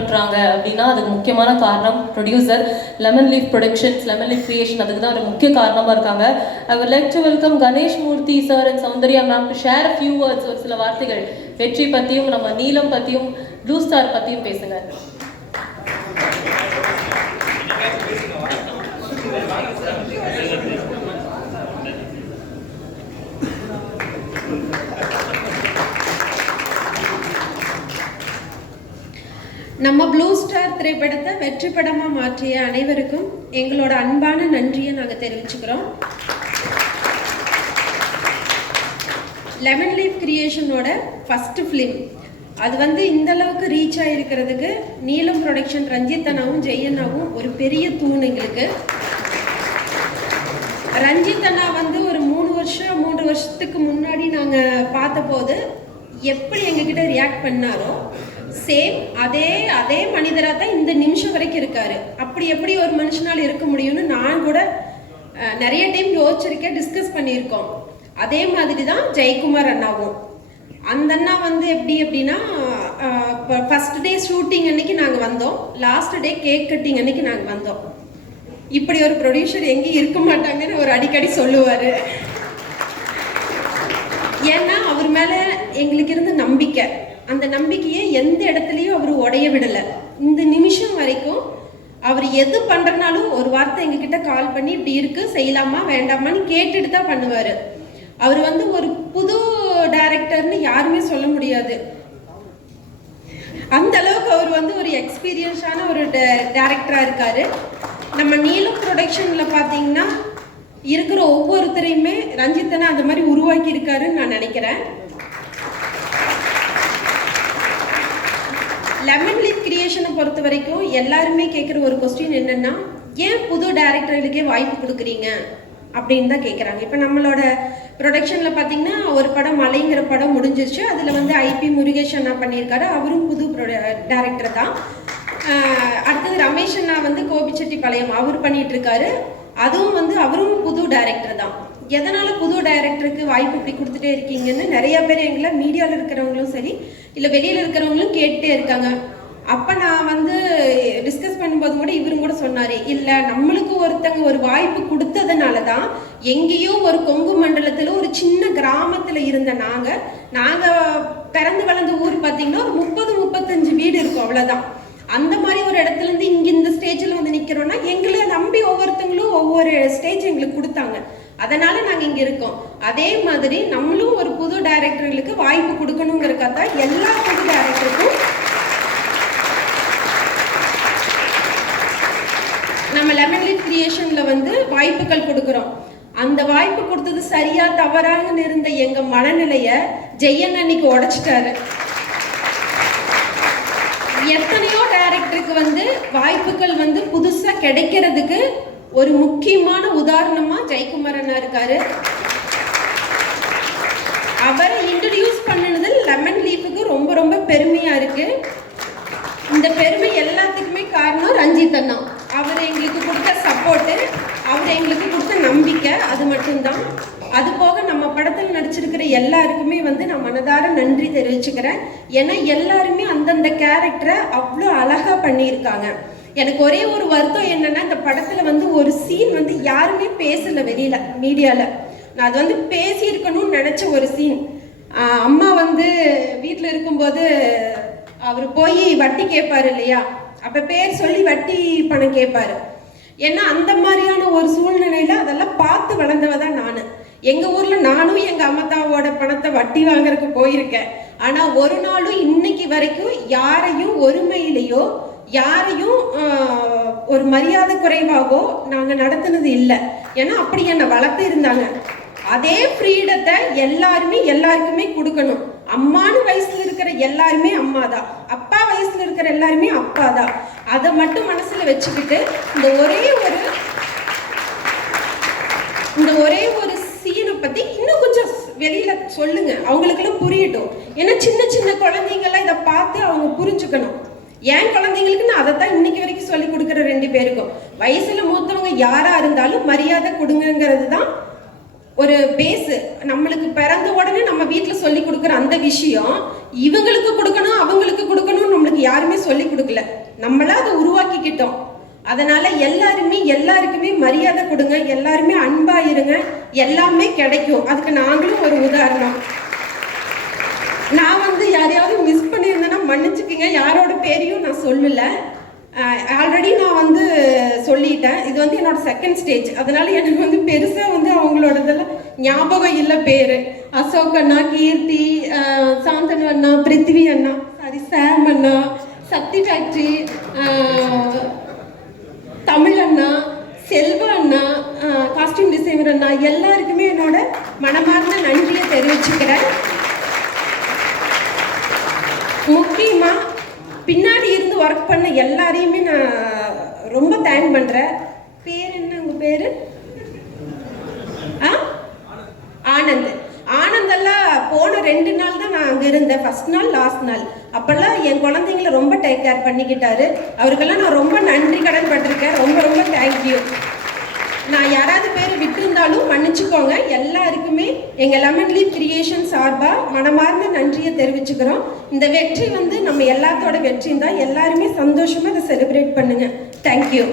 பண்ணுறாங்க அப்படின்னா அதுக்கு முக்கியமான காரணம் producer. Lemon leaf productions, lemon leaf creation, அதுக்கு தான் ஒரு முக்கிய காரணமாக இருக்காங்க. I would like to welcome Ganesh Murthy sir and Soundarya ma'am to share a few words, ஒரு சில வார்த்தைகள் வெற்றி பற்றியும் நம்ம நீலம் பற்றியும் ப்ளூ ஸ்டார் பற்றியும் பேசுங்க. நம்ம ப்ளூ ஸ்டார் திரைப்படத்தை வெற்றி படமாக மாற்றிய அனைவருக்கும் எங்களோட அன்பான நன்றியை நாங்கள் தெரிவிச்சுக்கிறோம். லெமன் லீஃப் கிரியேஷனோட ஃபஸ்ட்டு ஃபிலிம் அது இந்த அளவுக்கு ரீச் ஆகிருக்கிறதுக்கு நீலம் ப்ரொடக்ஷன் ரஞ்சித் அண்ணாவும் ஜெயண்ணாவும் ஒரு பெரிய தூண் எங்களுக்கு. ரஞ்சித் அண்ணா ஒரு 3 வருஷத்துக்கு முன்னாடி நாங்கள் பார்த்தபோது எப்படி எங்ககிட்ட ரியாக்ட் பண்ணாரோ சேம் அதே மனிதராக தான் இந்த நிமிஷம் வரைக்கும் இருக்காரு. அப்படி எப்படி ஒரு மனுஷனால் இருக்க முடியும்னு நான் கூட நிறைய டைம் யோசிச்சிருக்கேன், டிஸ்கஸ் பண்ணியிருக்கோம். அதே மாதிரி தான் ஜெயக்குமார் அண்ணாவும். அந்த அண்ணா எப்படி அப்படின்னா ஃபர்ஸ்ட் டே ஷூட்டிங் அன்னைக்கு நாங்கள் வந்தோம், லாஸ்ட் டே கேக் கட்டிங் அன்னைக்கு நாங்கள் வந்தோம். இப்படி ஒரு ப்ரொடியூசர் எங்கேயும் இருக்க மாட்டாங்கன்னு ஒரு அடிக்கடி சொல்லுவார். ஏன்னா அவர் மேலே எங்களுக்கு இருந்த நம்பிக்கை, அந்த நம்பிக்கையை எந்த இடத்துலையும் அவர் உடைய விடலை. இந்த நிமிஷம் வரைக்கும் அவர் எது பண்ணுறனாலும் ஒரு வார்த்தை எங்ககிட்ட கால் பண்ணி இப்படி இருக்கு செய்யலாமா வேண்டாமான்னு கேட்டுட்டு தான் பண்ணுவார். அவர் ஒரு புது டைரக்டர்னு யாருமே சொல்ல முடியாது. அந்த அளவுக்கு அவர் ஒரு எக்ஸ்பீரியன்ஸான ஒரு டைரக்டராக இருக்கார். நம்ம நீலம் ப்ரொடக்ஷனில் பார்த்தீங்கன்னா இருக்கிற ஒவ்வொருத்தரையுமே ரஞ்சித்தனை அந்த மாதிரி உருவாக்கி இருக்காருன்னு நான் நினைக்கிறேன். லெமன் லீஃப் கிரியேஷனை பொறுத்த வரைக்கும் எல்லாருமே கேட்குற ஒரு கொஸ்டின் என்னென்னா, ஏன் புது டைரக்டர்களுக்கே வாய்ப்பு கொடுக்குறீங்க அப்படின்னு தான் கேட்குறாங்க. இப்போ நம்மளோட ப்ரொடக்ஷனில் பார்த்தீங்கன்னா ஒரு படம் மலைங்கிற படம் முடிஞ்சிருச்சு. அதில் ஐபி முருகேஷ் அண்ணா பண்ணியிருக்காரு, அவரும் புது டைரக்டர் தான். அடுத்தது ரமேஷ் அண்ணா கோபிச்செட்டிப்பாளையம் அவர் பண்ணிட்டு இருக்காரு, அதுவும் அவரும் புது டைரக்டர் தான். எதனால் புது டைரக்டருக்கு வாய்ப்பு இப்படி கொடுத்துட்டே இருக்கீங்கன்னு நிறைய பேர் எங்களை மீடியாவில் இருக்கிறவங்களும் சரி இல்லை வெளியில் இருக்கிறவங்களும் கேட்டுட்டே இருக்காங்க. அப்போ நான் டிஸ்கஸ் பண்ணும்போது கூட இவரும் கூட சொன்னார், இல்லை நம்மளுக்கு ஒருத்தங்க ஒரு வாய்ப்பு கொடுத்ததுனால தான் எங்கேயோ ஒரு கொங்கு மண்டலத்தில் ஒரு சின்ன கிராமத்தில் இருந்த நாங்கள் பிறந்து வளர்ந்த ஊர் பார்த்திங்கன்னா ஒரு 30-35 வீடு இருக்கும், அவ்வளோதான். அந்த மாதிரி ஒரு இடத்துலேருந்து இங்கே இந்த ஸ்டேஜில் நிற்கிறோன்னா எங்களை நம்பி ஒவ்வொருத்தங்களும் ஒவ்வொரு ஸ்டேஜ் எங்களுக்கு கொடுத்தாங்க, அதனால நாங்கள் இங்கே இருக்கோம். அதே மாதிரி நம்மளும் ஒரு புது டைரக்டர்களுக்கு வாய்ப்பு கொடுக்கணுங்கிறக்காக தான் எல்லா புது டைரக்டருக்கும் நம்ம லெமன் லீஃப் கிரியேஷனில் வாய்ப்புகள் கொடுக்குறோம். அந்த வாய்ப்பு கொடுத்தது சரியா தவறாங்கன்னு இருந்த எங்கள் மனநிலையை ஜெயன் அன்னைக்கு உடைச்சிட்டாரு. எத்தனையோ டைரக்டருக்கு வாய்ப்புகள் புதுசாக கிடைக்கிறதுக்கு ஒரு முக்கியமான உதாரணமா ஜெயக்குமார் அண்ணா இருக்காரு. அவரை இன்ட்ரடியூஸ் பண்ணினது லெமன் லீஃபுக்கு ரொம்ப ரொம்ப பெருமையா இருக்கு. இந்த பெருமை எல்லாத்துக்குமே காரணம் ரஞ்சித் அண்ணா. அவர் எங்களுக்கு கொடுத்த சப்போர்ட்டு, அவர் எங்களுக்கு கொடுத்த நம்பிக்கை, அது மட்டும்தான். அது போக நம்ம படத்தில் நடிச்சிருக்கிற எல்லாருக்குமே நான் மனதார நன்றி தெரிவிச்சுக்கிறேன். ஏன்னா எல்லாருமே அந்தந்த கேரக்டரை அவ்வளோ அழகா பண்ணியிருக்காங்க. எனக்கு ஒரே ஒரு வருத்தம் என்னன்னா, இந்த படத்தில் ஒரு சீன் யாருமே பேசலை வெளியில மீடியாவில். நான் அது பேசியிருக்கணும்னு நினச்ச ஒரு சீன். அம்மா வீட்டில் இருக்கும்போது அவர் போய் வட்டி கேட்பாரு இல்லையா, அப்போ பேர் சொல்லி வட்டி பணம் கேட்பாரு. ஏன்னா அந்த மாதிரியான ஒரு சூழ்நிலையில் அதெல்லாம் பார்த்து வளர்ந்தவ தான் நான். எங்கள் ஊரில் நானும் எங்கள் அம்மத்தாவோட பணத்தை வட்டி வாங்குறதுக்கு போயிருக்கேன். ஆனால் ஒரு நாளும் இன்னைக்கு வரைக்கும் யாரையும் ஒருமையிலையோ யாரையும் ஒரு மரியாதை குறைவாகவோ நாங்கள் நடத்துனது இல்லை. ஏன்னா அப்படி என்னை வளர்த்து இருந்தாங்க. அதே ஃப்ரீடத்தை எல்லாருக்குமே கொடுக்கணும். அம்மானு வயசுல இருக்கிற எல்லாருமே அம்மா தான், அப்பா வயசுல இருக்கிற எல்லாருமே அப்பா தான். அதை மட்டும் மனசுல வச்சுக்கிட்டு இந்த ஒரே ஒரு சீனை பத்தி இன்னும் கொஞ்சம் வெளியில சொல்லுங்க, அவங்களுக்கெல்லாம் புரியட்டும். ஏன்னா சின்ன சின்ன குழந்தைங்கெல்லாம் இதை பார்த்து அவங்க புரிஞ்சுக்கணும். என் குழந்தைங்களுக்கு நான் அதை தான் இன்னைக்கு வரைக்கும் சொல்லி கொடுக்குற 2 பேருக்கும். வயசுல மூத்தவங்க யாரா இருந்தாலும் மரியாதை கொடுங்கிறது தான் ஒரு பேஸ். நம்மளுக்கு பிறந்த உடனே நம்ம வீட்டில் சொல்லி கொடுக்குற அந்த விஷயம் இவங்களுக்கு கொடுக்கணும் அவங்களுக்கு கொடுக்கணும் நம்மளுக்கு யாருமே சொல்லி கொடுக்கல, நம்மளா அதை உருவாக்கிக்கிட்டோம். அதனால எல்லாருக்குமே மரியாதை கொடுங்க, எல்லாருமே அன்பா இருங்க, எல்லாமே கிடைக்கும். அதுக்கு நாங்களும் ஒரு உதாரணம். நான் வந்து யாரையாவது மிஸ் பண்ணியிருந்தேன்னா மன்னிச்சுக்கிங்க, யாரோட பேரையும் நான் சொல்லலை. ஆல்ரெடி நான் வந்து சொல்லிட்டேன். இது வந்து என்னோட செகண்ட் ஸ்டேஜ், அதனால எனக்கு வந்து பெருசாக வந்து அவங்களோடதெல்லாம் ஞாபகம் இல்லை. பேர் அசோக் அண்ணா, கீர்த்தி, சாந்தனு அண்ணா, பிருத்திவி அண்ணா, சாம் அண்ணா, சக்தி ஃபேக்ட்ரி, தமிழ் அண்ணா, செல்வா அண்ணா, காஸ்டியூம் டிசைனர் அண்ணா, எல்லாருக்குமே என்னோட மனமார்ந்த நன்றியை தெரிவிச்சுக்கிறேன். முக்கியமாக பின்னாடி இருந்து ஒர்க் பண்ண எல்லாரையுமே நான் ரொம்ப தேங்க் பண்ணுறேன். பேர் என்ன உங்கள் பேர்? ஆனந்த். ஆனந்தெல்லாம் போன 2 நாள் தான் நான் அங்கே இருந்தேன், ஃபர்ஸ்ட் நாள் லாஸ்ட் நாள். அப்போல்லாம் என் குழந்தைங்கள ரொம்ப டேக் கேர் பண்ணிக்கிட்டாரு. அவருக்கெல்லாம் நான் ரொம்ப நன்றி கடன் பட்டிருக்கேன். ரொம்ப ரொம்ப தேங்க்யூ. நான் யாராவது பேர் விட்டுருந்தாலும் மன்னிச்சுக்கோங்க. எல்லாருக்குமே எங்கள் லெமன் லீஃப் கிரியேஷன் சார்பாக மனமார்ந்த நன்றியை தெரிவிச்சுக்கிறோம். இந்த வெற்றி வந்து நம்ம எல்லாத்தோட வெற்றியும் தான். எல்லாருமே சந்தோஷமாக இதை செலிப்ரேட் பண்ணுங்கள். தேங்க்யூ.